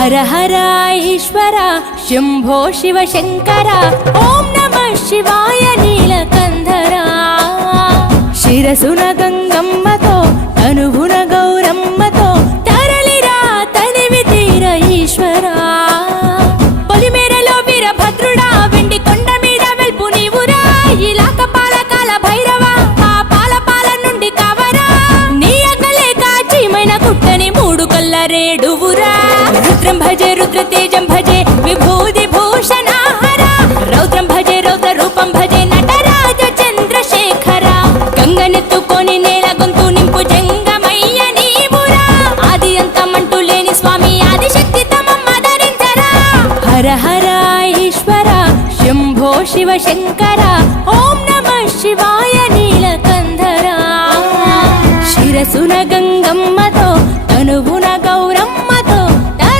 హర హర ఈశ్వర శంభో శివ శంకర ఓం నమః శివాయ నీలకంధర శిరసున గంగమ్మతో తనువున గౌరమ్మతో తరలిరా తనివి తీర ఈశ్వరా పొలిమేరలో వీరభద్రుడా వెండి కొండ మీద వెల్పు నీవురా ఇలాక పాలకాల భైరవ ఆ పాల నుండి కవరా నీ అగలే కాచీమైన కుట్టని మూడు కల్ల రేడువురా రుద్రం భజే రుద్ర తేజం భజే విభూతి భూషణాహర రౌద్రం భజే రౌద్ర రూపం భజే నటరాజ చంద్రశేఖర గంగనెత్తుకొని నేల గొంతు నింపు జంగమయ్య నీవురా ఆది అంతమంటూ లేని స్వామి ఆదిశక్తి తమమ్మ ధరించరా హర హర ఈశ్వర శంభో శివ శంకర ఓం నమః శివాయ నీలకంధర శిరసున గంగమ్మ